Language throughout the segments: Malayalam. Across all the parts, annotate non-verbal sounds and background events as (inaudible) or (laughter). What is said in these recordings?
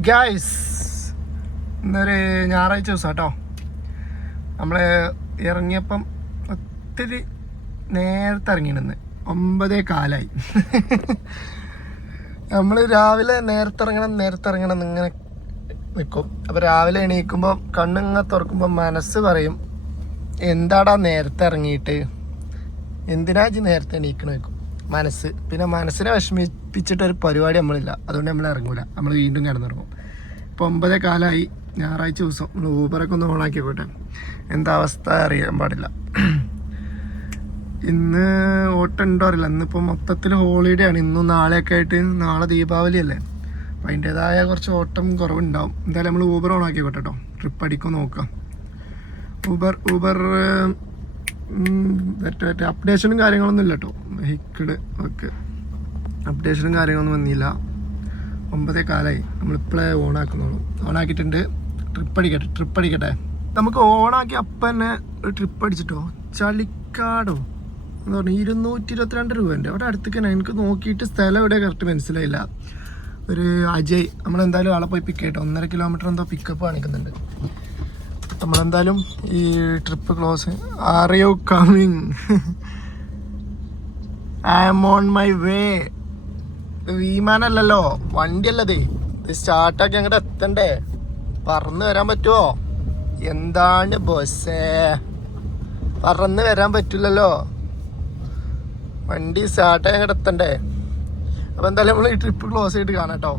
ഗായ്സ് ഇന്നൊരു ഞായറാഴ്ച ദിവസം കേട്ടോ നമ്മൾ ഇറങ്ങിയപ്പം ഒത്തിരി നേരത്തെ ഇറങ്ങിയിടുന്ന് ഒമ്പതേ കാലായി. (laughs) നമ്മൾ രാവിലെ നേരത്തെ ഇറങ്ങണം നേരത്തെ ഇറങ്ങണം എന്നിങ്ങനെ നിൽക്കും അപ്പോൾ രാവിലെ എണീക്കുമ്പോൾ കണ്ണിങ്ങനെ തുറക്കുമ്പോൾ മനസ്സ് പറയും എന്താടാ നേരത്തെ ഇറങ്ങിയിട്ട്? എന്തിനാ നേരത്തെ എണീക്കണ വെക്കും മനസ്സ്. പിന്നെ മനസ്സിനെ വിഷമിപ്പിച്ചിട്ടൊരു പരിപാടി നമ്മളില്ല. അതുകൊണ്ട് നമ്മൾ ഇറങ്ങൂല. നമ്മൾ വീണ്ടും കിടന്നിറങ്ങും. ഇപ്പോൾ ഒമ്പതേ കാലമായി ഞായറാഴ്ച ദിവസം. നമ്മൾ ഊബറൊക്കെ ഒന്ന് ഓണാക്കി പോട്ടെ എന്താ അവസ്ഥ അറിയാൻ പാടില്ല. ഇന്ന് ഓട്ടം ഉണ്ടോ അറിയില്ല. ഇന്നിപ്പോൾ മൊത്തത്തിൽ ഹോളിഡേ ആണ്. ഇന്നും നാളെയൊക്കെ ആയിട്ട് നാളെ ദീപാവലി അല്ലേ? അപ്പം അതിന്റെതായ കുറച്ച് ഓട്ടം കുറവുണ്ടാവും. എന്തായാലും നമ്മൾ ഊബർ ഓണാക്കി പോട്ടെ കേട്ടോ ട്രിപ്പ് അടിക്കും നോക്കാം. ഊബർ ഊബർ മറ്റേ അപ്ഡേഷനും കാര്യങ്ങളൊന്നും ഇല്ല കേട്ടോ വെഹിക്കിൾ ഒക്കെ. അപ്ഡേഷനും കാര്യങ്ങളൊന്നും വന്നില്ല. ഒമ്പതേ കാലമായി നമ്മളിപ്പോഴേ ഓണാക്കുന്നുള്ളൂ ഓണാക്കിയിട്ടുണ്ട് ട്രിപ്പ് അടിക്കട്ടെ ട്രിപ്പ് അടിക്കട്ടെ. നമുക്ക് ഓണാക്കി അപ്പം തന്നെ ഒരു ട്രിപ്പ് അടിച്ചിട്ടോ? ചളിക്കാടോ? എന്ന് പറഞ്ഞാൽ ഇരുന്നൂറ്റി ഇരുപത്തിരണ്ട് രൂപ അവിടെ അടുത്തേക്ക് തന്നെ എനിക്ക് നോക്കിയിട്ട് സ്ഥലം എവിടെ കറക്റ്റ് മനസ്സിലായില്ല. ഒരു അജയ് നമ്മളെന്തായാലും ആളെ പോയി പിക്ക് ചെയ്യട്ടെ. ഒന്നര കിലോമീറ്റർ എന്തോ പിക്കപ്പ് കാണിക്കുന്നുണ്ട്. നമ്മളെന്തായാലും ഈ trip close are you coming I'm on my way വിമാനല്ലല്ലോ വണ്ടിയല്ലതേ. ഇത് സ്റ്റാർട്ടാക്കി അങ്ങോട്ട് എത്തണ്ടേ? പറന്ന് വരാൻ പറ്റുമോ എന്താണ് ബസ്സേ? പറന്ന് വരാൻ പറ്റില്ലല്ലോ. വണ്ടി സ്റ്റാർട്ടായി അങ്ങോട്ട് എത്തണ്ടേ? അപ്പൊ എന്തായാലും നമ്മൾ ഈ ട്രിപ്പ് ക്ലോസ് ചെയ്തിട്ട് കാണാം കേട്ടോ.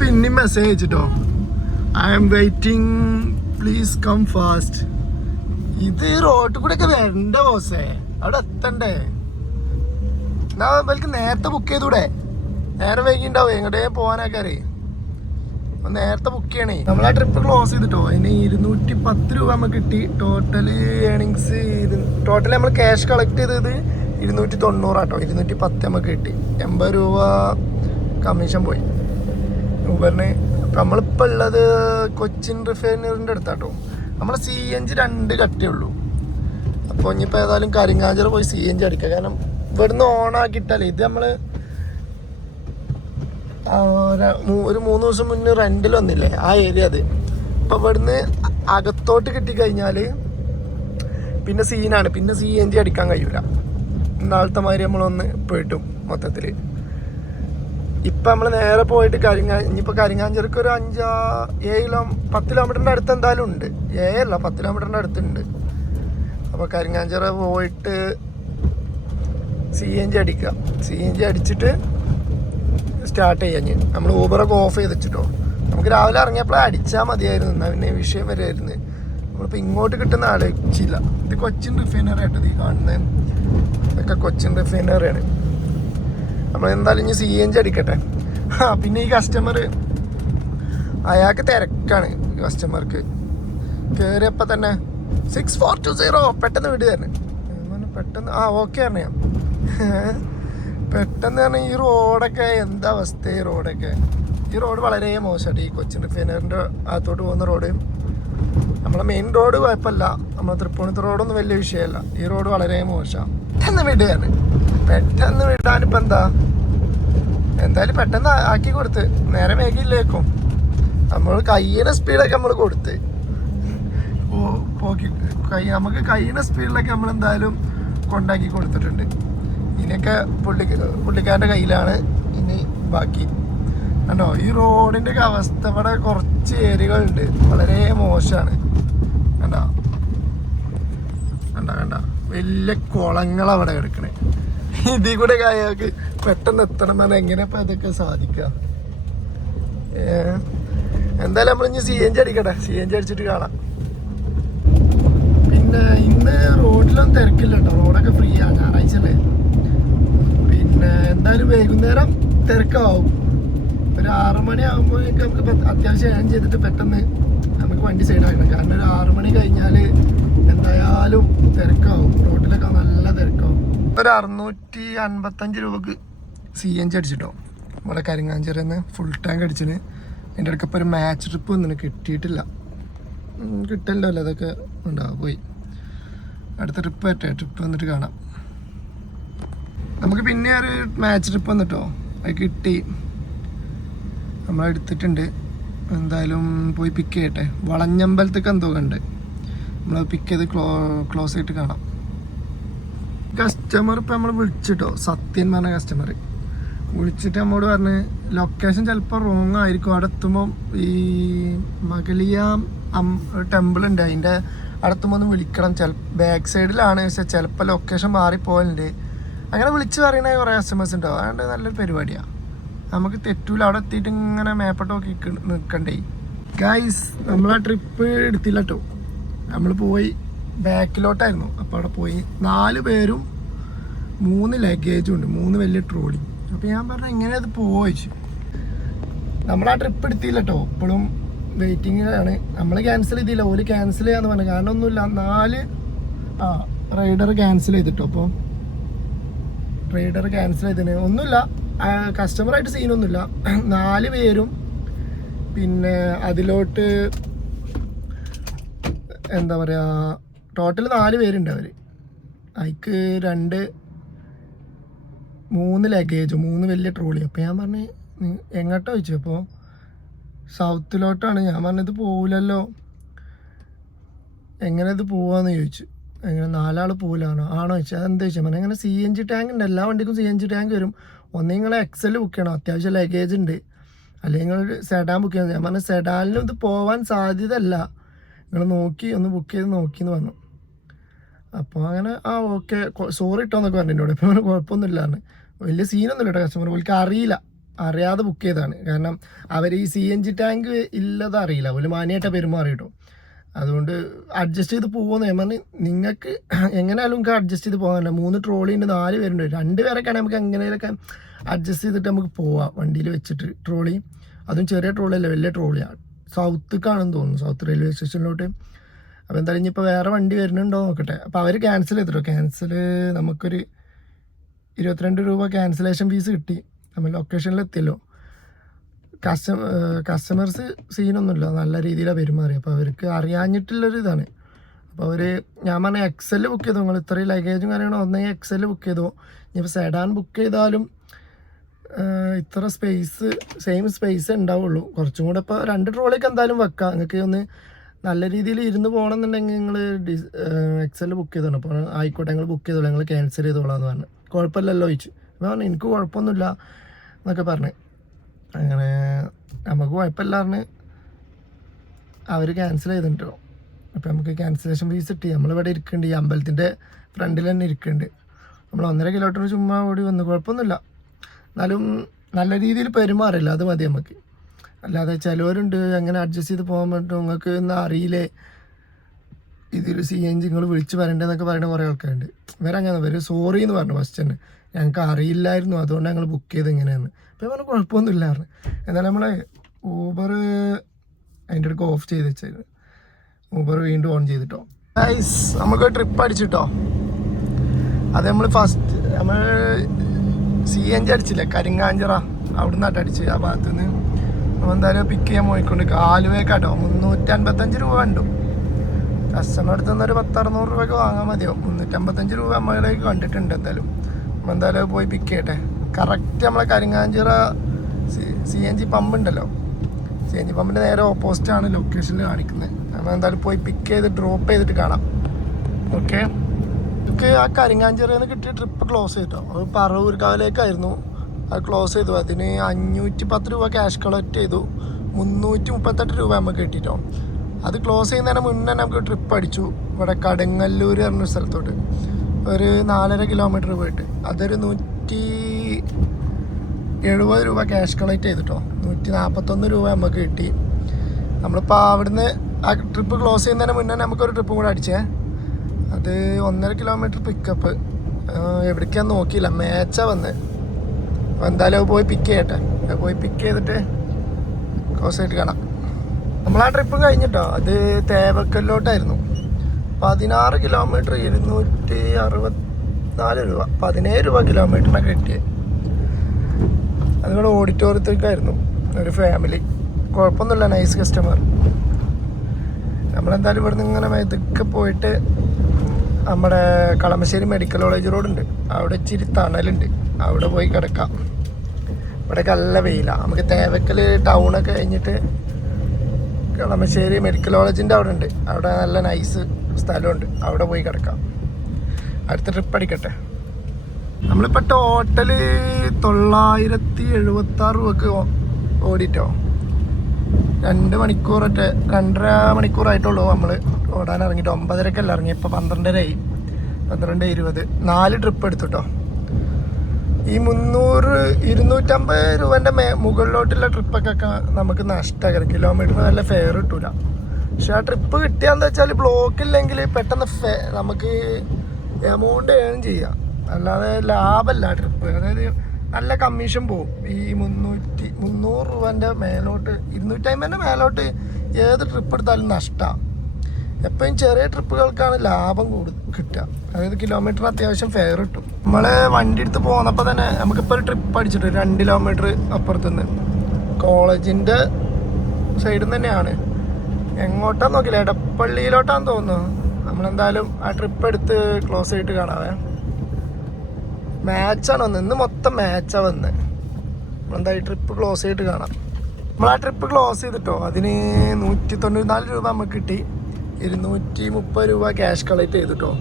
പിന്നെയും message അയച്ചിട്ടോ. I'm waiting please come fast ഇത് റോട്ടിൽ കൂടെ ഒക്കെ വരണ്ട ബോസേ. അവിടെ എത്തണ്ടേ? എന്നാ നേരത്തെ ബുക്ക് ചെയ്തൂടെ? നേരം വൈകിണ്ടാവും. എങ്ങോട്ടേ പോകാനൊക്കെ അറിയേ. അപ്പൊ നേരത്തെ ബുക്ക് ചെയ്യണേ. നമ്മൾ ആ ട്രിപ്പ് ക്ലോസ് ചെയ്തിട്ടോ? ഇനി ഇരുന്നൂറ്റി പത്ത് രൂപ നമുക്ക് കിട്ടി. ടോട്ടൽ ഏണിങ്സ് ടോട്ടൽ നമ്മൾ ക്യാഷ് കളക്ട് ചെയ്തത് ഇരുന്നൂറ്റി തൊണ്ണൂറാട്ടോ ഇരുന്നൂറ്റി പത്ത് നമുക്ക് കിട്ടി. എൺപത് രൂപ കമ്മീഷൻ പോയി. ഊബറിന് നമ്മളിപ്പോൾ ഉള്ളത് കൊച്ചിൻ റിഫൈനറിന്റെ അടുത്താട്ടോ. നമ്മളെ സി എൻ ജി രണ്ട് കട്ടേ ഉള്ളൂ. അപ്പോൾ ഇനിയിപ്പോൾ ഏതായാലും കരിങ്ങാഞ്ചിറ പോയി സി എൻ ജി അടിക്കുക കാരണം ഇവിടുന്ന് ഓണാക്കിയിട്ടാലേ ഇത് നമ്മൾ ഒരു മൂന്ന് ദിവസം മുന്നേ റെന്റിൽ വന്നില്ലേ ആ ഏരിയ അത്. അപ്പോൾ ഇവിടുന്ന് അകത്തോട്ട് കിട്ടിക്കഴിഞ്ഞാൽ പിന്നെ സീനാണ് പിന്നെ സി എൻ ജി അടിക്കാൻ കഴിയൂല. ഇന്നാളത്തെ മാതിരി നമ്മളൊന്ന് പോയിട്ടും മൊത്തത്തിൽ ഇപ്പം നമ്മൾ നേരെ പോയിട്ട് കരിങ്ങാ ഇനിയിപ്പോൾ കരിങ്ങാഞ്ചേരിക്ക് ഒരു അഞ്ചാ ഏഴ് കിലോ പത്ത് കിലോമീറ്ററിന്റെ അടുത്ത് എന്തായാലും ഉണ്ട്. ഏഴല്ല പത്ത് കിലോമീറ്ററിന്റെ അടുത്തുണ്ട്. അപ്പോൾ കരിങ്ങാഞ്ചേര പോയിട്ട് സി എൻ ജി അടിക്കുക. സി എൻ ജി അടിച്ചിട്ട് സ്റ്റാർട്ട് ചെയ്യാൻ നമ്മൾ ഊബറൊക്കെ ഓഫ് ചെയ്ത് വെച്ചിട്ടോ നമുക്ക് രാവിലെ ഇറങ്ങിയപ്പോൾ അടിച്ചാൽ മതിയായിരുന്നു. എന്നാൽ പിന്നെ വിഷയം വരെയായിരുന്നു. നമ്മളിപ്പോൾ ഇങ്ങോട്ട് കിട്ടുന്ന ആലോചിച്ചില്ല. ഇത് കൊച്ചിൻ റിഫൈനറി ആയിട്ടത് ഈ കാണുന്നത്. ഇതൊക്കെ കൊച്ചിൻ റിഫൈനറിയാണ് നമ്മൾ എന്തായാലും ഇനി സി എൻ ജി അടിക്കട്ടെ. ആ പിന്നെ ഈ കസ്റ്റമർ അയാൾക്ക് തിരക്കാണ് കസ്റ്റമർക്ക് കയറിയപ്പോൾ തന്നെ സിക്സ് ഫോർ ടു സീറോ പെട്ടെന്ന് വിട് തന്നെ പെട്ടെന്ന് ആ ഓക്കെ അറിയാം പെട്ടെന്ന് പറഞ്ഞാൽ ഈ റോഡൊക്കെ എന്താ അവസ്ഥ ഈ റോഡൊക്കെ? ഈ റോഡ് വളരെ മോശമാണ് ഈ കൊച്ചിൻ റിഫൈനറിന്റെ അകത്തോട്ട് പോകുന്ന റോഡ്. നമ്മളെ മെയിൻ റോഡ് കുഴപ്പമില്ല. നമ്മളെ തൃപ്പൂണിത്തുറ റോഡൊന്നും വലിയ വിഷയമല്ല. ഈ റോഡ് വളരെ മോശമാണ് പെട്ടെന്ന് വിടുകയാണ് പെട്ടെന്ന് വിടാനിപ്പോൾ എന്താ? എന്തായാലും പെട്ടെന്ന് ആക്കി കൊടുത്ത്. നേരെ മേഖലയിലേക്കും നമ്മൾ കയ്യുടെ സ്പീഡൊക്കെ നമ്മൾ കൊടുത്ത്. പോക്കി കൈ നമുക്ക് കയ്യുടെ സ്പീഡിലൊക്കെ നമ്മൾ എന്തായാലും കൊണ്ടാക്കി കൊടുത്തിട്ടുണ്ട്. ഇനിയൊക്കെ പുള്ളി പുള്ളിക്കാരന്റെ കയ്യിലാണ് ഇനി ബാക്കി. കണ്ടോ? ഈ റോഡിന്റെ ഒക്കെ അവസ്ഥ ഇവിടെ കുറച്ച് ഏരിയകളുണ്ട്. വളരെ മോശമാണ്. കണ്ടോ? കണ്ട? കണ്ട? വലിയ കുളങ്ങളവിടെ കിടക്കണേ. ഇതിൽ കൂടെ അയാൾക്ക് പെട്ടെന്ന് എത്തണം എന്ന് പറഞ്ഞാൽ എങ്ങനെ ഇപ്പം അതൊക്കെ സാധിക്കുക എന്തായാലും നമ്മൾ ഇനി സി എൻ ജി അടിക്കട്ടെ. സി എൻ ജി അടിച്ചിട്ട് കാണാം. പിന്നെ ഇന്ന് റോഡിലൊന്നും തിരക്കില്ല കേട്ടോ റോഡൊക്കെ ഫ്രീ ആണ് ഞായറാഴ്ച അല്ലേ? പിന്നെ എന്തായാലും വൈകുന്നേരം തിരക്കാവും. ഒരു ആറ് മണി നമുക്ക് അത്യാവശ്യം ഏൺ ചെയ്തിട്ട് പെട്ടെന്ന് നമുക്ക് വണ്ടി സൈഡാക്കണം കാരണം ഒരു ആറ് മണി കഴിഞ്ഞാൽ എന്തായാലും തിരക്കാവും. റോഡിലൊക്കെ നല്ല ഒരു അറുന്നൂറ്റി അൻപത്തഞ്ച് രൂപക്ക് സി എൻ ജി അടിച്ചിട്ടോ. ഇവിടെ കരിങ്ങാഞ്ചേരി നിന്ന് ഫുൾ ടാങ്ക് അടിച്ചിന്. എന്റെ ഇടയ്ക്ക് ഇപ്പോൾ ഒരു മാച്ച് ട്രിപ്പ് ഒന്നും കിട്ടിയിട്ടില്ല. കിട്ടില്ലല്ലോ അതൊക്കെ ഉണ്ടാവും പോയി. അടുത്ത ട്രിപ്പ് പറ്റേ ട്രിപ്പ് വന്നിട്ട് കാണാം. നമുക്ക് പിന്നെ ഒരു മാച്ച് ട്രിപ്പ് വന്നിട്ടോ. അത് കിട്ടി. നമ്മൾ എടുത്തിട്ടുണ്ട്. എന്തായാലും പോയി പിക്ക് ചെയ്യട്ടെ. വളഞ്ഞമ്പലത്തേക്ക് എന്തോ കണ്ട്. നമ്മൾ പിക്ക് ചെയ്ത് ക്ലോ ക്ലോസ് ആയിട്ട് കാണാം. കസ്റ്റമർ ഇപ്പം നമ്മൾ വിളിച്ചിട്ടോ? സത്യൻ പറഞ്ഞ കസ്റ്റമർ വിളിച്ചിട്ട് നമ്മോട് പറഞ്ഞ് ലൊക്കേഷൻ ചിലപ്പോൾ റോങ് ആയിരിക്കും. അവിടെ എത്തുമ്പോൾ ഈ മകളിയ ടെമ്പിൾ ഉണ്ട്. അതിന്റെ അടുത്തുമ്പോൾ ഒന്ന് വിളിക്കണം. ചില ബാക്ക് സൈഡിലാണ് പക്ഷെ ചിലപ്പോൾ ലൊക്കേഷൻ മാറിപ്പോകലുണ്ട് അങ്ങനെ വിളിച്ച് പറയുന്ന കുറേ കസ്റ്റമേഴ്സ് ഉണ്ടാവും അതുകൊണ്ട് നല്ലൊരു പരിപാടിയാണ് നമുക്ക് തെറ്റൂല. അവിടെ എത്തിയിട്ട് ഇങ്ങനെ മേപ്പോട്ട് നോക്കി നിൽക്കണ്ടേ ഗൈസ് ആ ട്രിപ്പ് എടുത്തില്ല കേട്ടോ നമ്മൾ പോയി ബാക്കിലോട്ടായിരുന്നു അപ്പോൾ അവിടെ പോയി. നാല് പേരും മൂന്ന് ലഗേജും ഉണ്ട് മൂന്ന് വലിയ ട്രോളി അപ്പോൾ ഞാൻ പറഞ്ഞു എങ്ങനെ അത് പോയിച്ചു നമ്മൾ ആ ട്രിപ്പ് എടുത്തില്ല കേട്ടോ ഇപ്പോഴും വെയിറ്റിങ്ങിലാണ് നമ്മൾ ക്യാൻസൽ ചെയ്തില്ല. ഓൽ ക്യാൻസൽ ചെയ്യാന്ന് പറഞ്ഞു. കാരണം ഒന്നുമില്ല. നാല് ആ റൈഡർ ക്യാൻസൽ ചെയ്തിട്ടോ. അപ്പോൾ റൈഡർ ക്യാൻസൽ ചെയ്തതിന് ഒന്നുമില്ല. കസ്റ്റമറായിട്ട് സീനൊന്നുമില്ല (clears throat) നാല് പേരും. പിന്നെ അതിലോട്ട് എന്താ പറയുക ടോട്ടൽ നാല് പേരുണ്ട് അവർ അതിക്ക് രണ്ട് മൂന്ന് ലഗേജ് മൂന്ന് വലിയ ട്രോളി അപ്പോൾ ഞാൻ പറഞ്ഞു "നി- എങ്ങോട്ടാ ചോദിച്ചു? അപ്പോൾ സൗത്തിലോട്ടാണ്. ഞാൻ പറഞ്ഞത് പോവില്ലല്ലോ എങ്ങനെ ഇത് പോവാന്ന്? ചോദിച്ചു. എങ്ങനെ നാലാൾ പോവില്ലാണോ ആണോ? ചോദിച്ചാൽ അതെന്താ ചോദിച്ചാൽ പറഞ്ഞാൽ അങ്ങനെ സി എൻ ജി ടാങ്ക് ഉണ്ട്. എല്ലാ വണ്ടിക്കും സി എൻ ജി ടാങ്ക് വരും. ഒന്നേ നിങ്ങൾ എക്സൽ ബുക്ക് ചെയ്യണം. അത്യാവശ്യം ലഗേജ് ഉണ്ട്. അല്ലെങ്കിൽ നിങ്ങൾ സെഡാൻ ബുക്ക് ചെയ്യണം. ഞാൻ പറഞ്ഞു സെഡാനിലും ഇത് പോവാൻ സാധ്യത അല്ല നിങ്ങൾ നോക്കി ഒന്ന് ബുക്ക് ചെയ്ത് നോക്കി എന്ന് പറഞ്ഞു. അപ്പോൾ അങ്ങനെ ആ ഓക്കെ സോറി ഇട്ടോ എന്നൊക്കെ പറഞ്ഞു. എന്നോട്. ഇപ്പോൾ കുഴപ്പമൊന്നുമില്ല എന്ന് വലിയ സീനൊന്നുമില്ല കേട്ടോ കസ്റ്റമർ പുള്ളിക്ക് അറിയില്ല. അറിയാതെ ബുക്ക് ചെയ്തതാണ്. കാരണം അവർ ഈ സി എൻ ജി ടാങ്ക് ഇല്ലത് അറിയില്ല. ഒരു മാനിയായിട്ട് പെരുമാറി അതുകൊണ്ട് അഡ്ജസ്റ്റ് ചെയ്ത് പോകുമെന്ന് ഞാൻ പറഞ്ഞു നിങ്ങൾക്ക് എങ്ങനെയാലും നിങ്ങൾക്ക് അഡ്ജസ്റ്റ് ചെയ്ത് പോകാനല്ല മൂന്ന് ട്രോളി ഉണ്ട് നാല് പേരുണ്ട്. രണ്ട് പേരൊക്കെ ആണെങ്കിൽ നമുക്ക് എങ്ങനെയൊക്കെ അഡ്ജസ്റ്റ് ചെയ്തിട്ട് നമുക്ക് പോവാം. വണ്ടിയിൽ വെച്ചിട്ട് ട്രോളി അതും ചെറിയ ട്രോളി അല്ല വലിയ ട്രോളിയാണ് സൗത്തേക്കാണെന്ന് തോന്നുന്നു. സൗത്ത് റെയിൽവേ സ്റ്റേഷനിലോട്ട് അപ്പോൾ എന്തായാലും ഇനിയിപ്പോൾ വേറെ വണ്ടി വരുന്നുണ്ടോ നോക്കട്ടെ. അപ്പോൾ അവർ ക്യാൻസൽ ചെയ്തിട്ടോ ക്യാൻസൽ നമുക്കൊരു ഇരുപത്തിരണ്ട് രൂപ ക്യാൻസലേഷൻ ഫീസ് കിട്ടി. നമ്മൾ ലൊക്കേഷനിൽ എത്തിയല്ലോ. കസ്റ്റമ കസ്റ്റമേഴ്സ് സീനൊന്നുമില്ല നല്ല രീതിയിലാണ് പെരുമാറി അപ്പോൾ അവർക്ക് അറിയാഞ്ഞിട്ടുള്ളൊരു ഇതാണ്. അപ്പോൾ അവർ ഞാൻ പറഞ്ഞ എക്സൽ ബുക്ക് ചെയ്തു? നിങ്ങൾ ഇത്രയും ലഗേജും കാര്യങ്ങളും ഒന്നെങ്കിൽ എക്സൽ ബുക്ക് ചെയ്തോ? ഇനിയിപ്പോൾ സെഡാൻ ബുക്ക് ചെയ്താലും ഇത്ര സ്പേസ് സെയിം സ്പേസ് ഉണ്ടാവുള്ളൂ. കുറച്ചും കൂടെ ഇപ്പോൾ രണ്ട് ട്രോളിയൊക്കെ എന്തായാലും വെക്കാം. നിങ്ങൾക്ക് ഒന്ന് നല്ല രീതിയിൽ ഇരുന്ന് പോകണമെന്നുണ്ടെങ്കിൽ നിങ്ങൾ എക്സൽ ബുക്ക് ചെയ്തോളൂ. അപ്പോൾ ആയിക്കോട്ടെ നിങ്ങൾ ബുക്ക് ചെയ്തോളൂ. നിങ്ങൾ ക്യാൻസൽ ചെയ്തോളാം എന്ന് പറഞ്ഞു. കുഴപ്പമില്ലല്ലോ ചോദിച്ചു. അപ്പോൾ പറഞ്ഞു എനിക്ക് കുഴപ്പമൊന്നുമില്ല എന്നൊക്കെ പറഞ്ഞു. അങ്ങനെ നമുക്ക് കുഴപ്പമില്ല പറഞ്ഞ് അവർ ക്യാൻസൽ ചെയ്തിട്ടോ അപ്പോൾ നമുക്ക് ക്യാൻസലേഷൻ ഫീസ് കിട്ടി. നമ്മളിവിടെ ഇരിക്കുന്നുണ്ട്. ഈ അമ്പലത്തിന്റെ ഫ്രണ്ടിൽ തന്നെ ഇരിക്കുന്നുണ്ട്. നമ്മൾ ഒന്നര കിലോമീറ്റർ ചുമ്മാ ഓടി വന്നു. കുഴപ്പമൊന്നുമില്ല. എന്നാലും നല്ല രീതിയിൽ പെരുമാറില്ല. അത് മതി നമുക്ക്. അല്ലാതെ ചിലവരുണ്ട്. എങ്ങനെ അഡ്ജസ്റ്റ് ചെയ്ത് പോകാൻ പറ്റും? നിങ്ങൾക്ക് ഒന്നും അറിയില്ലേ? ഇതിൽ സി എൻ ജി നിങ്ങൾ വിളിച്ച് വരണ്ടെന്നൊക്കെ പറയുന്ന കുറേ ആൾക്കാരുണ്ട്. ഇവരങ്ങനെ വരും സോറി എന്ന് പറഞ്ഞു ഫസ്റ്റ് തന്നെ. ഞങ്ങൾക്ക് അറിയില്ലായിരുന്നു. അതുകൊണ്ട് ഞങ്ങൾ ബുക്ക് ചെയ്ത് ഇങ്ങനെയാണ് അപ്പോൾ പറഞ്ഞു കുഴപ്പമൊന്നും ഇല്ലായിരുന്നു എന്നാലും നമ്മളെ ഊബർ അതിന്റെ അടുക്ക് ഓഫ് ചെയ്ത് വെച്ചായിരുന്നു ഊബർ വീണ്ടും ഓൺ ചെയ്തിട്ടോ. ഗൈസ് നമുക്ക് ട്രിപ്പ് അടിച്ചിട്ടോ. അത് നമ്മൾ ഫസ്റ്റ് നമ്മൾ സി എൻ ജി അടിച്ചില്ല? കരിങ്ങാഞ്ചിറ. അവിടെ അടിച്ച് ആ ഭാഗത്തുനിന്ന്. നമ്മൾ എന്തായാലും പിക്ക് ചെയ്യാൻ പോയിക്കൊണ്ട് ആലുവേക്കാട്ടോ മുന്നൂറ്റി അൻപത്തഞ്ച് രൂപ കണ്ടു. കസ്റ്റമർ അടുത്ത് നിന്ന് ഒരു പത്തറുന്നൂറ് രൂപയ്ക്ക് വാങ്ങാൻ മതിയാവും മുന്നൂറ്റമ്പത്തഞ്ച് രൂപ നമ്മളിലേക്ക് കണ്ടിട്ടുണ്ട് എന്തായാലും. അപ്പം എന്തായാലും പോയി പിക്ക് ചെയ്യട്ടെ. കറക്റ്റ് നമ്മളെ Karinganchira C N G pump ഉണ്ടല്ലോ. സി എൻ ജി പമ്പിന്റെ നേരെ ഓപ്പോസിറ്റാണ് ലൊക്കേഷനിൽ കാണിക്കുന്നത്. നമ്മൾ എന്തായാലും പോയി പിക്ക് ചെയ്ത് ഡ്രോപ്പ് ചെയ്തിട്ട് കാണാം. ഓക്കെ എനിക്ക് ആ കരിങ്ങാഞ്ചിറയിൽ നിന്ന് കിട്ടിയ ട്രിപ്പ് ക്ലോസ് ചെയ്തിട്ടോ അത് പറവൂർക്കാവിലേക്കായിരുന്നു അത് ക്ലോസ് ചെയ്തു. അതിന് അഞ്ഞൂറ്റി പത്ത് രൂപ ക്യാഷ് കളക്ട് ചെയ്തു. മുന്നൂറ്റി മുപ്പത്തെട്ട് രൂപ നമുക്ക് കിട്ടിട്ടോ. അത് ക്ലോസ് ചെയ്യുന്നതിന് മുന്നേ നമുക്ക് ട്രിപ്പ് അടിച്ചു. ഇവിടെ കടങ്ങല്ലൂർ പറഞ്ഞ സ്ഥലത്തോട്ട്. ഒരു നാലര കിലോമീറ്റർ പോയിട്ട്. അതൊരു നൂറ്റി എഴുപത് രൂപ ക്യാഷ് കളക്ട് ചെയ്തിട്ടോ. നൂറ്റി നാൽപ്പത്തൊന്ന് രൂപ നമുക്ക് കിട്ടി. നമ്മളിപ്പോൾ അവിടുന്ന് ആ ട്രിപ്പ് ക്ലോസ് ചെയ്യുന്നതിന് മുന്നേ നമുക്കൊരു ട്രിപ്പ് കൂടെ അടിച്ചേ. അത് ഒന്നര കിലോമീറ്റർ പിക്കപ്പ് എവിടേക്കാന്ന് നോക്കിയില്ല. മേച്ച വന്ന്. അപ്പോൾ എന്തായാലും പോയി പിക്ക് ചെയ്യട്ടെ. പോയി പിക്ക് ചെയ്തിട്ട് ക്ലോസ് ആയിട്ട് കാണാം. നമ്മൾ ആ ട്രിപ്പ് കഴിഞ്ഞിട്ടോ? അത് തേവക്കല്ലോട്ടായിരുന്നു. പതിനാറ് കിലോമീറ്റർ ഇരുന്നൂറ്റി അറുപത്തിനാല് രൂപ പതിനേഴ് രൂപ കിലോമീറ്ററിനൊക്കെ കിട്ടിയത് അതുകൊണ്ട് ഓഡിറ്റോറിയത്തേക്കായിരുന്നു ഒരു ഫാമിലി കുഴപ്പമൊന്നുമില്ല നൈസ് കസ്റ്റമർ നമ്മളെന്തായാലും ഇവിടുന്ന് ഇങ്ങനെ ഇതൊക്കെ പോയിട്ട് നമ്മുടെ കളമശ്ശേരി മെഡിക്കൽ കോളേജ് റോഡുണ്ട് അവിടെ ഇച്ചിരി തണലുണ്ട്. അവിടെ പോയി കിടക്കാം. ഇവിടെ നല്ല വെയിലാണ് നമുക്ക് തേവക്കൽ ടൗണൊക്കെ കഴിഞ്ഞിട്ട് കളമശ്ശേരി മെഡിക്കൽ കോളേജിന്റെ അവിടെ ഉണ്ട്. അവിടെ നല്ല നൈസ് സ്ഥലമുണ്ട്. അവിടെ പോയി കിടക്കാം. അടുത്ത ട്രിപ്പ് അടിക്കട്ടെ. നമ്മളിപ്പോൾ ടോട്ടൽ തൊള്ളായിരത്തി എഴുപത്തി ആറ് രൂപക്ക് ഓടിയിട്ടോ രണ്ട് മണിക്കൂറൊക്കെ രണ്ടര മണിക്കൂറായിട്ടുള്ളൂ നമ്മൾ ഓടാൻ ഇറങ്ങിയിട്ട് ഒമ്പതരക്കല്ല ഇറങ്ങി. ഇപ്പോൾ പന്ത്രണ്ടരയായി. പന്ത്രണ്ട് ഇരുപത്. നാല് ട്രിപ്പ് എടുത്തുട്ടോ ഈ മുന്നൂറ് ഇരുന്നൂറ്റമ്പത് രൂപന്റെ മേ മുകളിലോട്ടുള്ള ട്രിപ്പൊക്കെ നമുക്ക് നഷ്ടമാകരം കിലോമീറ്റർ നല്ല ഫെയർ കിട്ടൂല. പക്ഷെ ആ ട്രിപ്പ് കിട്ടിയാന്ന് വെച്ചാൽ ബ്ലോക്ക് ഇല്ലെങ്കിൽ പെട്ടെന്ന് ഫെ- നമുക്ക് എമൗണ്ട് ഏൺ ചെയ്യാം. അല്ലാതെ ലാഭമല്ല ട്രിപ്പ് അതായത് നല്ല കമ്മീഷൻ പോവും. ഈ മുന്നൂറ്റി മുന്നൂറ് രൂപന്റെ മേലോട്ട് ഇരുന്നൂറ്റമ്പതിന്റെ മേലോട്ട് ഏത് ട്രിപ്പ് എടുത്താലും നഷ്ടമാണ് എപ്പോഴും ചെറിയ ട്രിപ്പുകൾക്കാണ് ലാഭം കൂടുതൽ കിട്ടുക. അതായത് കിലോമീറ്റർ അത്യാവശ്യം ഫെയർ കിട്ടും. നമ്മളെ വണ്ടി എടുത്ത് പോന്നപ്പോൾ തന്നെ നമുക്കിപ്പോൾ ഒരു ട്രിപ്പ് അടിച്ചിട്ട് രണ്ട് കിലോമീറ്റർ അപ്പുറത്തുനിന്ന്. കോളേജിന്റെ സൈഡിൽ തന്നെയാണ്. എങ്ങോട്ടാന്ന് നോക്കില്ല എടപ്പള്ളിയിലോട്ടാന്ന് തോന്നുന്നു. നമ്മളെന്തായാലും ആ ട്രിപ്പ് എടുത്ത് ക്ലോസ് ചെയ്തിട്ട് കാണാവേ. മാച്ചാണ് വന്നത്. ഇന്ന് മൊത്തം മാച്ചാണ് വന്ന്. നമ്മളെന്താ ഈ ട്രിപ്പ് ക്ലോസ് ചെയ്തിട്ട് കാണാം. നമ്മൾ ആ ട്രിപ്പ് ക്ലോസ് ചെയ്തിട്ടോ? അതിന് നൂറ്റി തൊണ്ണൂറ്റി നാല് രൂപ നമുക്ക് കിട്ടി. ഇരുന്നൂറ്റി മുപ്പത് രൂപ ക്യാഷ് കളക്ട് ചെയ്തിട്ടോ.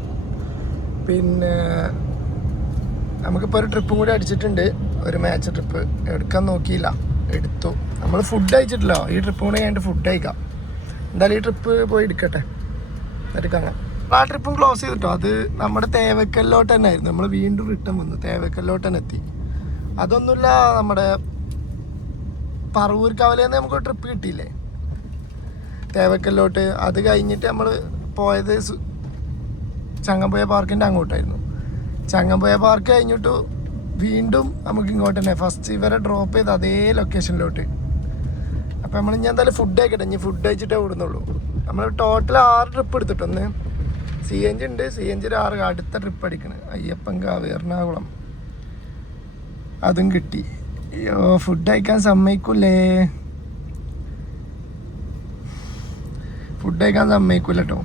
പിന്നെ നമുക്കിപ്പോൾ ഒരു ട്രിപ്പും കൂടി അടിച്ചിട്ടുണ്ട്. ഒരു മാച്ച് ട്രിപ്പ് എടുക്കാൻ നോക്കിയില്ല. എടുത്തു. നമ്മൾ ഫുഡ് കഴിച്ചിട്ടില്ല. ഈ ട്രിപ്പ് കൂടെ കഴിഞ്ഞിട്ട് ഫുഡ് കഴിക്കാം. എന്തായാലും ഈ ട്രിപ്പ് പോയി എടുക്കട്ടെ. എന്നിട്ട് കാണാം ആ ട്രിപ്പും ക്ലോസ് ചെയ്തിട്ടോ. അത് നമ്മുടെ തേവക്കല്ലോട്ട് തന്നെ ആയിരുന്നു. നമ്മൾ വീണ്ടും റിട്ടേൺ വന്നു. തേവക്കല്ലോട്ട് തന്നെ എത്തി. അതൊന്നുമില്ല നമ്മുടെ പറവൂർ കവലേന്ന് നമുക്ക് ട്രിപ്പ് കിട്ടിയില്ലേ? തേവക്കല്ലോട്ട്. അത് കഴിഞ്ഞിട്ട് നമ്മൾ പോയത് ചങ്ങമ്പുഴ പാർക്കിന്റെ അങ്ങോട്ടായിരുന്നു. ചങ്ങമ്പുഴ പാർക്ക് കഴിഞ്ഞിട്ട് വീണ്ടും നമുക്ക് ഇങ്ങോട്ട് തന്നെ. ഫസ്റ്റ് ഇവരെ ഡ്രോപ്പ് ചെയ്ത് അതേ ലൊക്കേഷനിലോട്ട് അപ്പോൾ നമ്മൾ ഞാൻ എന്തായാലും ഫുഡ് കഴിക്കട്ടെ. ഇനി ഫുഡ് കഴിച്ചിട്ടേ വിടുന്നുള്ളൂ നമ്മൾ ടോട്ടൽ ആറ് ട്രിപ്പ് എടുത്തിട്ടൊന്ന് സി എൻ ജി ഉണ്ട്. സി എൻ ജിയിൽ ആറ്. അടുത്ത ട്രിപ്പ് അടിക്കണ്. അയ്യപ്പൻകാവ് എറണാകുളം. അതും കിട്ടി. അയ്യോ ഫുഡ് കഴിക്കാൻ സമ്മതിക്കൂലേ ഫുഡ് കഴിക്കാൻ സമ്മതിക്കൂല കേട്ടോ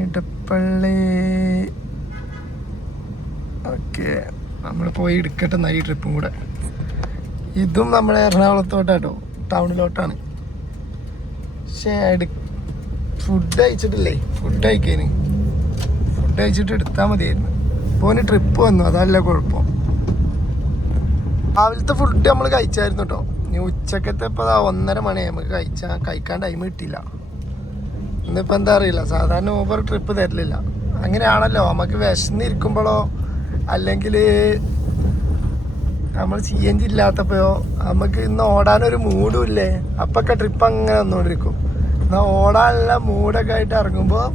ഇടപ്പള്ളി. ഓക്കെ നമ്മൾ പോയി എടുക്കട്ടെ നൈ ഈ ട്രിപ്പും കൂടെ. ഇതും നമ്മുടെ എറണാകുളത്തോട്ടാട്ടോ ടൗണിലോട്ടാണ്. പക്ഷേ എടു ഫുഡ് അയച്ചിട്ടില്ലേ ഫുഡ് അയക്കേന് ഫുഡ് അയച്ചിട്ട് എടുത്താൽ മതിയായിരുന്നു. ഇപ്പോൾ ട്രിപ്പ് വന്നു അതല്ല കുഴപ്പം. രാവിലത്തെ ഫുഡ് നമ്മൾ കഴിച്ചായിരുന്നു കേട്ടോ ഇനി ഉച്ചക്കത്തെ ഇപ്പോൾ ഒന്നര മണി നമുക്ക് കഴിച്ചാൽ കഴിക്കാൻ ടൈം കിട്ടിയില്ല. ഇന്നിപ്പോൾ എന്താ അറിയില്ല. സാധാരണ ഊബർ ട്രിപ്പ് തരലില്ല അങ്ങനെയാണല്ലോ. നമുക്ക് വിശന്നിരിക്കുമ്പോഴോ അല്ലെങ്കിൽ നമ്മൾ സി എൻ ജി ഇല്ലാത്തപ്പോഴോ നമുക്ക് ഇന്ന് ഓടാനൊരു മൂഡും ഇല്ലേ? അപ്പൊക്കെ ട്രിപ്പ് അങ്ങനെ വന്നുകൊണ്ടിരിക്കും എന്നാൽ ഓടാനുള്ള മൂഡൊക്കെ ആയിട്ട് ഇറങ്ങുമ്പോൾ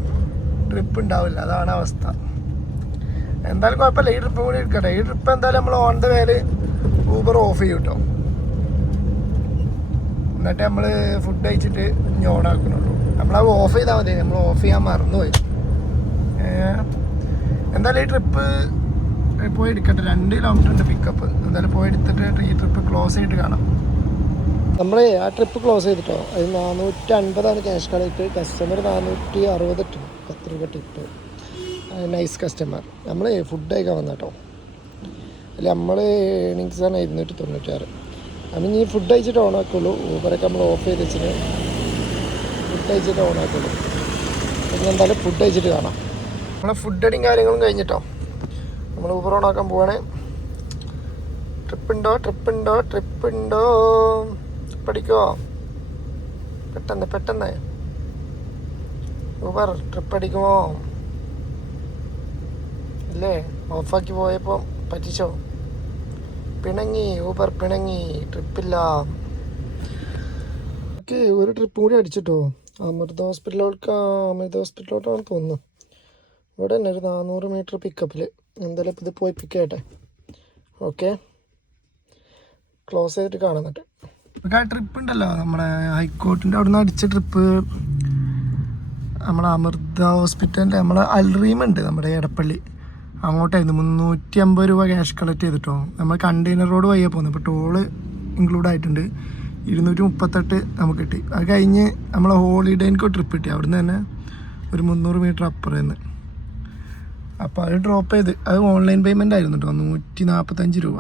ട്രിപ്പ് ഉണ്ടാവില്ല അതാണ് അവസ്ഥ. എന്തായാലും കുഴപ്പമില്ല. ഈ ട്രിപ്പ് കൂടി എടുക്കട്ടെ ഈ ട്രിപ്പ് എന്തായാലും നമ്മൾ ഓൺ വേൽ ഊബർ ഓഫ് ചെയ്യും കേട്ടോ എന്നിട്ട് നമ്മൾ ഫുഡ് കഴിച്ചിട്ട് ഇനി നമ്മൾ നമ്മളത് ഓഫ് ചെയ്താൽ മതി. നമ്മൾ ഓഫ് ചെയ്യാൻ മറന്നുപോയി. എന്തായാലും ഈ ട്രിപ്പ് പോയി എടുക്കട്ടെ. രണ്ട് കിലോമീറ്റർ ഉണ്ട് പിക്കപ്പ് എന്തായാലും പോയി എടുത്തിട്ട് ഈ ട്രിപ്പ് ക്ലോസ് ചെയ്തിട്ട് കാണാം. നമ്മളെ ആ ട്രിപ്പ് ക്ലോസ് ചെയ്തിട്ടോ? അത് നാനൂറ്റി അൻപതാണ് ക്യാഷ് കളക്ട് കസ്റ്റമർ നാനൂറ്റി അറുപത് പത്ത് രൂപ ടിപ്പ് നൈസ് കസ്റ്റമർ നമ്മൾ ഫുഡ് കഴിക്കാൻ വന്നട്ടോ അല്ല നമ്മൾ ആണ് ഇരുന്നൂറ്റി തൊണ്ണൂറ്റാറ് അപ്പം ഇനി ഫുഡ് കഴിച്ചിട്ട് ഓൺ ആക്കുള്ളൂ. ഊബറൊക്കെ നമ്മൾ ഓഫ് ചെയ്ത് വെച്ചിട്ട് ഫുഡ് കഴിച്ചിട്ട് ഓൺ ആക്കുള്ളൂ. പിന്നെ എന്തായാലും ഫുഡ് കഴിച്ചിട്ട് കാണാം. നമ്മളെ ഫുഡ് അടിയും കാര്യങ്ങളും കഴിഞ്ഞിട്ടോ? നമ്മൾ ഊബർ ഓൺ ആക്കാൻ പോവാണ്. ട്രിപ്പ് ഉണ്ടോ? ട്രിപ്പ് ഉണ്ടോ? ട്രിപ്പ് ഉണ്ടോ? പഠിക്കോ പെട്ടെന്ന് പെട്ടെന്ന്. ഊബർ ട്രിപ്പ് അടിക്കുമോ? അല്ലേ ഓഫാക്കി പോയപ്പോൾ പറ്റിച്ചോ? പിണങ്ങി ഊബർ പിണങ്ങി ട്രിപ്പില്ല. ഓക്കെ ഒരു ട്രിപ്പ് കൂടി അടിച്ചിട്ടോ. അമൃത ഹോസ്പിറ്റലിലോട്ട് അമൃത ഹോസ്പിറ്റലിലോട്ടാണ് തോന്നുന്നു. ഇവിടെ തന്നെ ഒരു നാനൂറ് മീറ്റർ പിക്കപ്പിൽ എന്തായാലും ഇത് പോയി പിക്ക് ചെയ്യട്ടെ. ഓക്കെ ക്ലോസ് ചെയ്തിട്ട് കാണുന്നുണ്ട് ഓക്കെ ആ ട്രിപ്പ് ഉണ്ടല്ലോ. നമ്മുടെ ഹൈക്കോർട്ടിന്റെ അവിടെ നിന്ന് അടിച്ച ട്രിപ്പ് നമ്മളെ അമൃത ഹോസ്പിറ്റലിന്റെ നമ്മളെ അൽറീമുണ്ട് നമ്മുടെ എടപ്പള്ളി. അങ്ങോട്ടായിരുന്നു. മുന്നൂറ്റി അമ്പത് രൂപ ക്യാഷ് കളക്ട് ചെയ്തിട്ടോ. നമ്മൾ കണ്ടെയ്നർ റോഡ് വഴിയാണ് പോകുന്നത് ഇപ്പോൾ ടോൾ ഇൻക്ലൂഡ് ആയിട്ടുണ്ട്. ഇരുന്നൂറ്റി മുപ്പത്തെട്ട് നമുക്ക് കിട്ടി. അത് കഴിഞ്ഞ് നമ്മൾ ഹോളിഡേക്ക് ട്രിപ്പ് കിട്ടി. അവിടുന്ന് തന്നെ ഒരു മുന്നൂറ് മീറ്റർ അപ്പുറം നിന്ന് അപ്പോൾ അത് ഡ്രോപ്പ് ചെയ്ത് അത് ഓൺലൈൻ പേയ്മെന്റ് ആയിരുന്നു കേട്ടോ നൂറ്റി നാൽപ്പത്തഞ്ച് രൂപ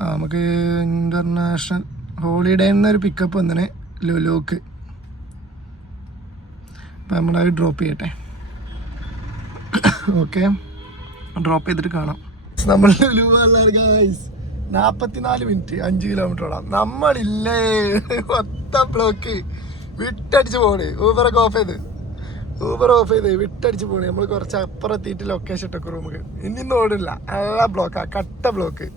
നമുക്ക് ഇന്റർനാഷണൽ ഹോളിഡേ എന്നൊരു പിക്കപ്പ് വന്നിന് ലുലോക്ക്. അപ്പം നമ്മളത് ഡ്രോപ്പ് ചെയ്യട്ടെ. (coughs) ഓക്കെ ഡ്രോപ്പ് ചെയ്തിട്ട് കാണാം. നമ്മൾ നാപ്പത്തിനാല് മിനിറ്റ് അഞ്ച് കിലോമീറ്റർ ഓടാം. നമ്മളില്ലേ? ഒത്ത ബ്ലോക്ക് വിട്ടടിച്ച് പോണേ. ഊബറൊക്കെ ഓഫ് ചെയ്ത്. ഊബർ ഓഫ് ചെയ്ത് വിട്ടടിച്ച് പോണേ. നമ്മൾ കുറച്ച് അപ്പുറത്തിട്ട് ലൊക്കേഷൻ ഇട്ടൊക്കെ റൂമുക്ക് ഇനിയൊന്നും ഓടില്ല. എല്ലാ ബ്ലോക്കാ കട്ട ബ്ലോക്ക്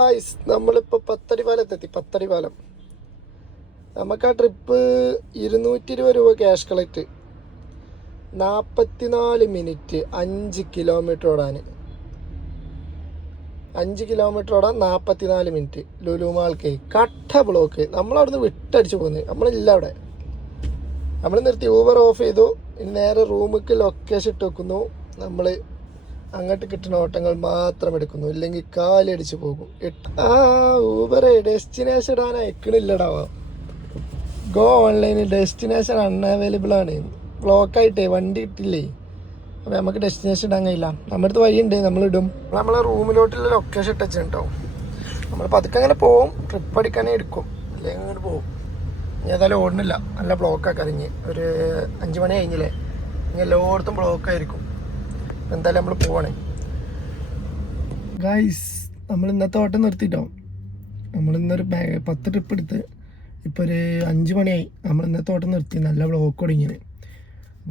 ഗായ്സ് നമ്മളിപ്പോൾ പത്തടി പാലത്തെത്തി പത്തടി പാലം നമുക്ക് ആ ട്രിപ്പ് ഇരുന്നൂറ്റി ഇരുപത് രൂപ ക്യാഷ് കളക്ട് നാൽപ്പത്തിനാല് മിനിറ്റ് അഞ്ച് കിലോമീറ്റർ ഓടാൻ അഞ്ച് കിലോമീറ്റർ ഓടാൻ നാൽപ്പത്തിനാല് മിനിറ്റ് ലുലുമാൾക്ക് കട്ട ബ്ലോക്ക്. നമ്മളവിടുന്ന് വിട്ടടിച്ച് പോകുന്നത് നമ്മളില്ല അവിടെ. നമ്മൾ നിർത്തി. ഊബർ ഓഫ് ചെയ്തു. ഇനി നേരെ റൂമിക്ക് ലൊക്കേഷൻ ഇട്ട് വെക്കുന്നു. നമ്മൾ അങ്ങോട്ട് കിട്ടുന്ന ഓട്ടങ്ങൾ മാത്രം എടുക്കുന്നു. ഇല്ലെങ്കിൽ കാലടിച്ച് പോകും. ആ ഊബർ ഡെസ്റ്റിനേഷൻ ഇടാൻ അയക്കണില്ലടാവാം ഗോ ഓൺലൈനിൽ ഡെസ്റ്റിനേഷൻ അൺഅവൈലബിൾ ആണ്. ബ്ലോക്ക് ആയിട്ടേ വണ്ടി കിട്ടില്ലേ അപ്പോൾ നമുക്ക് ഡെസ്റ്റിനേഷൻ ഇടാൻ കഴിയില്ല. നമ്മുടെ അടുത്ത് വഴിയുണ്ട് നമ്മൾ ഇടും നമ്മളെ റൂമിലോട്ടുള്ള ലൊക്കേഷൻ ഇട്ട് കേട്ടോ നമ്മൾ പതുക്കെ അങ്ങനെ പോവും ട്രിപ്പ് അടിക്കാനേ എടുക്കും. അല്ലെങ്കിൽ അങ്ങനെ പോവും. ഇനി ഏതായാലും ഓടുന്നില്ല. നല്ല ബ്ലോക്ക് അറിഞ്ഞ് ഒരു അഞ്ച് മണി കഴിഞ്ഞില്ലേ? ഇനി എല്ലായിടത്തും ബ്ലോക്ക് ആയിരിക്കും. അപ്പോൾ എന്തായാലും നമ്മൾ പോവാണേ. ഗായ്സ് നമ്മൾ ഇന്നത്തെ ഓട്ടം നിർത്തിയിട്ടോ? ബാ- പത്ത് ട്രിപ്പ് എടുത്ത് ഇപ്പോൾ ഒരു അഞ്ച് മണിയായി. നമ്മൾ ഇന്നത്തെ ഓട്ടം നിർത്തി. നല്ല ബ്ലോക്ക് തുടങ്ങിയത്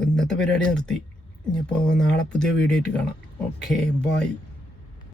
ഇന്നത്തെ പരിപാടി നിർത്തി. ഇനിയിപ്പോൾ നാളെ പുതിയ വീഡിയോ ആയിട്ട് കാണാം. Okay bye